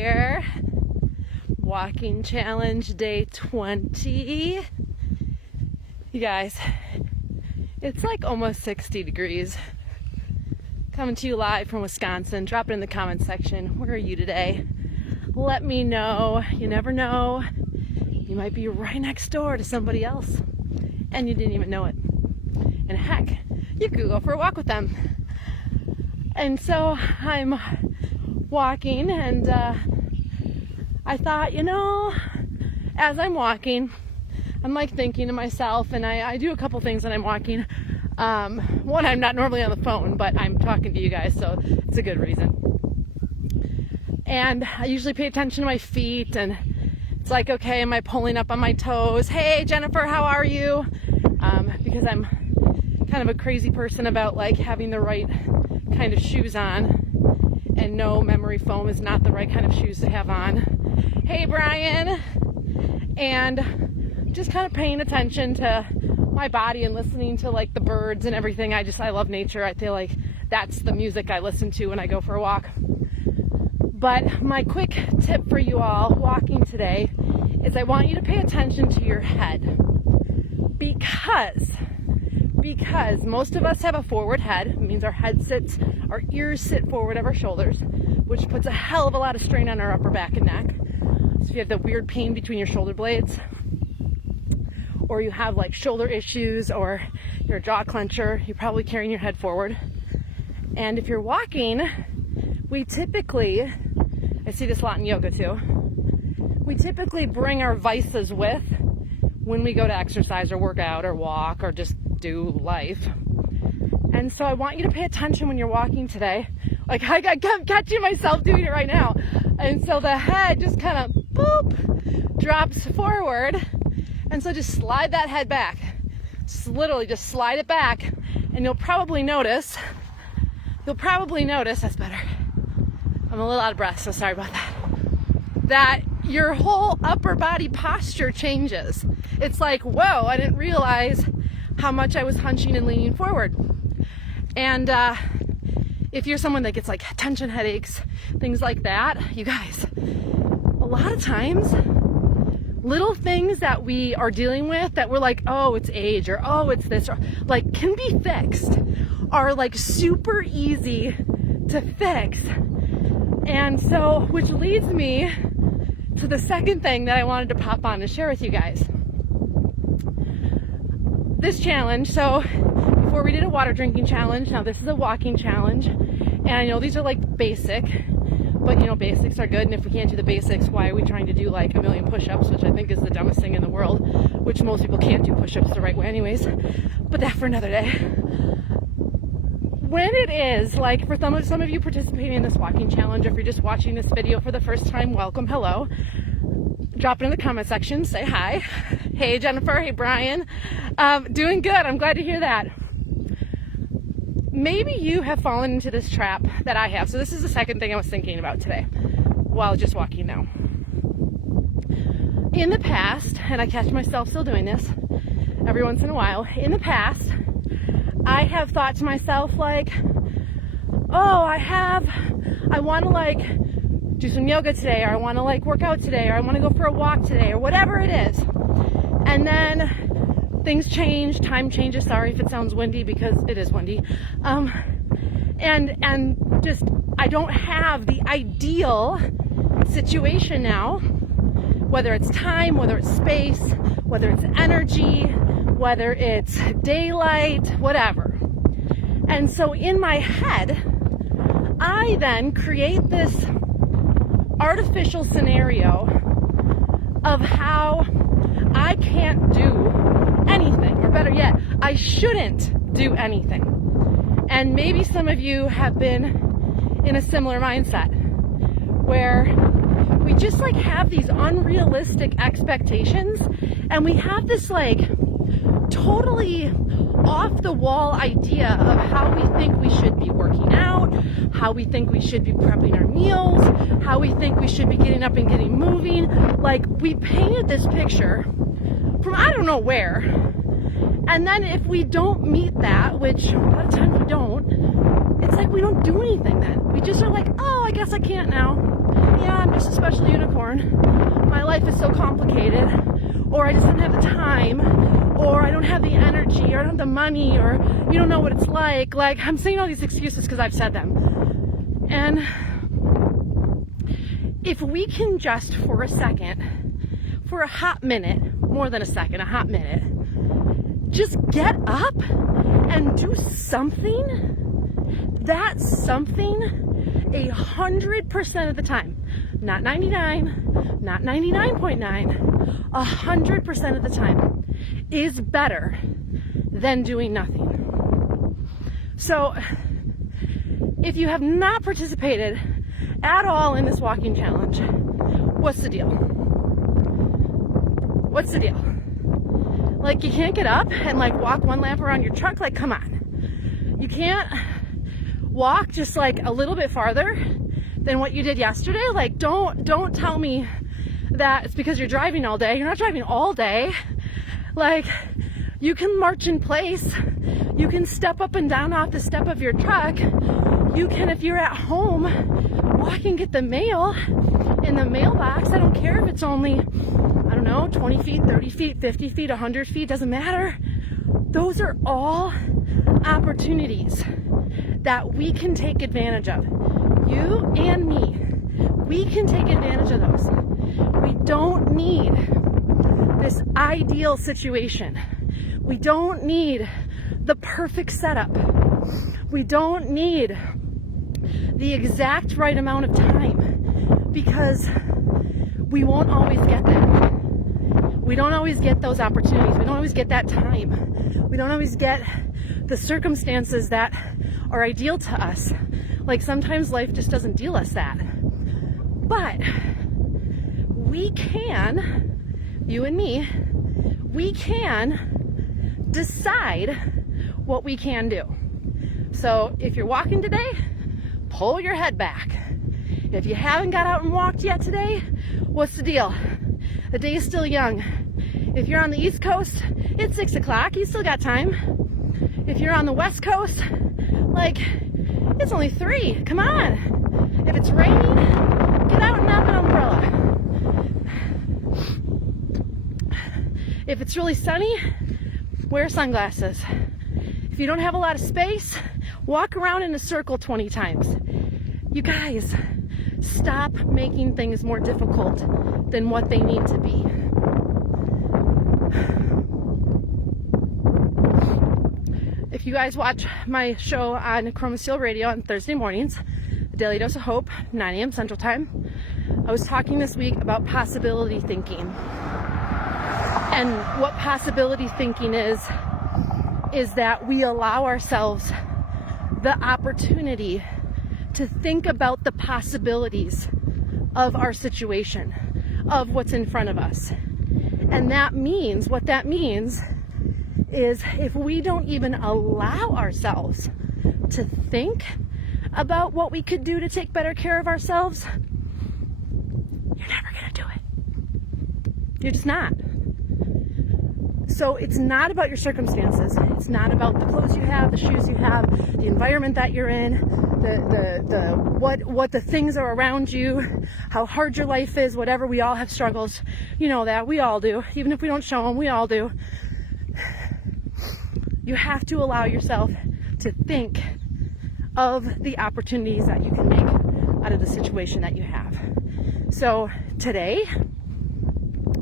here. Walking challenge day 20. You guys, it's like almost 60 degrees. Coming to you live from Wisconsin. Drop it in the comments section. Where are you today? Let me know. You never know. You might be right next door to somebody else and you didn't even know it. And heck, you could go for a walk with them. And so I'm walking and I thought, as I'm walking, I'm like thinking to myself, and I do a couple things when I'm walking. One, I'm not normally on the phone, but I'm talking to you guys, so it's a good reason. And I usually pay attention to my feet, and it's like, okay, am I pulling up on my toes? Hey, Jennifer, how are you? Because I'm kind of a crazy person about like having the right kind of shoes on, and no, memory foam is not the right kind of shoes to have on. Hey, Brian. And just kind of paying attention to my body and listening to like the birds and everything. I love nature. I feel like that's the music I listen to when I go for a walk. But my quick tip for you all walking today is I want you to pay attention to your head, because most of us have a forward head. It means our head sits, our ears sit forward of our shoulders, which puts a hell of a lot of strain on our upper back and neck. So if you have the weird pain between your shoulder blades, or you have like shoulder issues, or you're a jaw clencher, you're probably carrying your head forward. And if you're walking, we typically, I see this a lot in yoga too, we typically bring our vices with when we go to exercise or work out or walk or just do life. And so I want you to pay attention when you're walking today. Like I'm catching myself doing it right now. And so the head just kind of boop, drops forward. And so just slide that head back. Literally just slide it back. And you'll probably notice, that's better. I'm a little out of breath, so sorry about that your whole upper body posture changes. It's like, whoa, I didn't realize how much I was hunching and leaning forward. And if you're someone that gets like tension headaches, things like that, you guys, a lot of times, little things that we are dealing with that we're like, oh, it's age, or oh, it's this, or like can be fixed, are like super easy to fix. And so, which leads me to the second thing that I wanted to pop on and share with you guys. This challenge, so before we did a water drinking challenge, now this is a walking challenge. And I know these are like basic, but basics are good. And if we can't do the basics, why are we trying to do like a million push-ups, which I think is the dumbest thing in the world, which most people can't do push-ups the right way anyways, but that for another day. When it is, like for some of you participating in this walking challenge, or if you're just watching this video for the first time, welcome, hello. Drop it in the comment section, say hi. Hey Jennifer, hey Brian. Doing good, I'm glad to hear that. Maybe you have fallen into this trap that I have. So this is the second thing I was thinking about today while just walking now. In the past, and I catch myself still doing this every once in a while, in the past, I have thought to myself like, oh, I want to like do some yoga today, or I want to like work out today, or I want to go for a walk today, or whatever it is. And then things change, time changes. Sorry if it sounds windy, because it is windy. And just, I don't have the ideal situation now, whether it's time, whether it's space, whether it's energy, whether it's daylight, whatever. And so in my head, I then create this artificial scenario of how I can't do anything, or better yet, I shouldn't do anything. And maybe some of you have been in a similar mindset where we just like have these unrealistic expectations, and we have this like totally off the wall idea of how we think we should be working out, how we think we should be prepping our meals, how we think we should be getting up and getting moving. Like we painted this picture from I don't know where. And then if we don't meet that, which a lot of times we don't, it's like we don't do anything then. We just are like, oh, I guess I can't now. Yeah, I'm just a special unicorn. My life is so complicated. Or I just don't have the time. Or I don't have the energy. Or I don't have the money. Or you don't know what it's like. Like, I'm saying all these excuses because I've said them. And if we can just for a second, for a hot minute, more than a second, a hot minute, just get up and do something, that's something 100% of the time, not 99, not 99.9, 100% of the time is better than doing nothing. So if you have not participated at all in this walking challenge, what's the deal? What's the deal? Like, you can't get up and like walk one lap around your truck? Like, come on. You can't walk just like a little bit farther than what you did yesterday? Like, don't tell me that it's because you're driving all day. You're not driving all day. Like, you can march in place. You can step up and down off the step of your truck. You can, if you're at home, walk and get the mail in the mailbox. I don't care if it's only, I don't know, 20 feet, 30 feet, 50 feet, 100 feet, doesn't matter. Those are all opportunities that we can take advantage of. You and me, we can take advantage of those. We don't need this ideal situation. We don't need the perfect setup. We don't need the exact right amount of time, because we won't always get that. We don't always get those opportunities. We don't always get that time. We don't always get the circumstances that are ideal to us. Like, sometimes life just doesn't deal us that. But we can, you and me, we can decide what we can do. So if you're walking today, pull your head back. If you haven't got out and walked yet today, what's the deal? The day is still young. If you're on the East Coast, it's 6 o'clock. You still got time. If you're on the West Coast, like, it's only 3. Come on. If it's raining, get out and have an umbrella. If it's really sunny, wear sunglasses. If you don't have a lot of space, walk around in a circle 20 times. You guys, stop making things more difficult than what they need to be. If you guys watch my show on Chroma Steel Radio on Thursday mornings, Daily Dose of Hope, 9 a.m. Central Time, I was talking this week about possibility thinking. And what possibility thinking is that we allow ourselves the opportunity to think about the possibilities of our situation, of what's in front of us. And that means, what that means is, if we don't even allow ourselves to think about what we could do to take better care of ourselves, you're never gonna do it. You're just not. So it's not about your circumstances. It's not about the clothes you have, the shoes you have, the environment that you're in, what the things are around you, how hard your life is, whatever. We all have struggles. You know that. We all do. Even if we don't show them, we all do. You have to allow yourself to think of the opportunities that you can make out of the situation that you have. So today,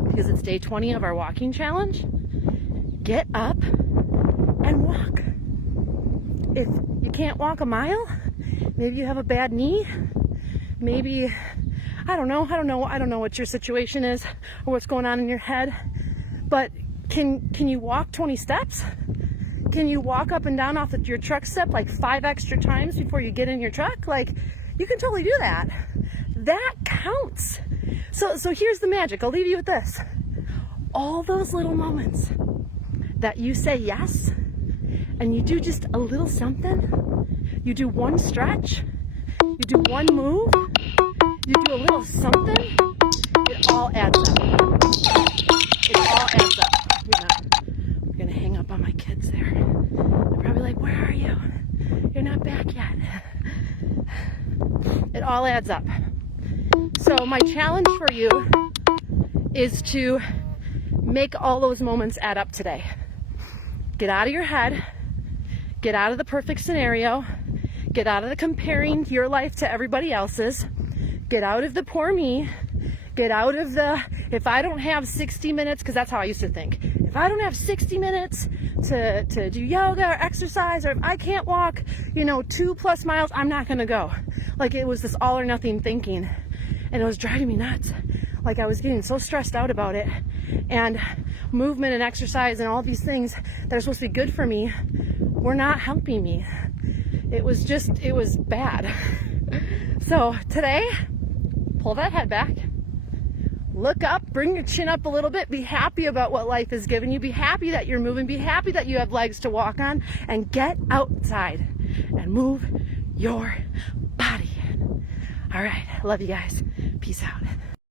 because it's day 20 of our walking challenge, get up and walk. If you can't walk a mile, maybe you have a bad knee, maybe, I don't know what your situation is or what's going on in your head, but can you walk 20 steps? Can you walk up and down off your truck step like 5 extra times before you get in your truck? Like, you can totally do that. That counts. So here's the magic. I'll leave you with this. All those little moments that you say yes, and you do just a little something, you do one stretch, you do one move, you do a little something, it all adds up. It all adds up. We're gonna hang up on my kids there. They're probably like, where are you? You're not back yet. It all adds up. So my challenge for you is to make all those moments add up today. Get out of your head. Get out of the perfect scenario. Get out of the comparing your life to everybody else's. Get out of the poor me. Get out of the, if I don't have 60 minutes, because that's how I used to think. If I don't have 60 minutes to do yoga or exercise, or if I can't walk, 2+ miles, I'm not going to go. Like, it was this all or nothing thinking. And it was driving me nuts. Like, I was getting so stressed out about it. And movement and exercise and all these things that are supposed to be good for me were not helping me. It was bad. So today, pull that head back. Look up, bring your chin up a little bit, be happy about what life has given you, be happy that you're moving, be happy that you have legs to walk on, and get outside and move your body. All right, love you guys. Peace out.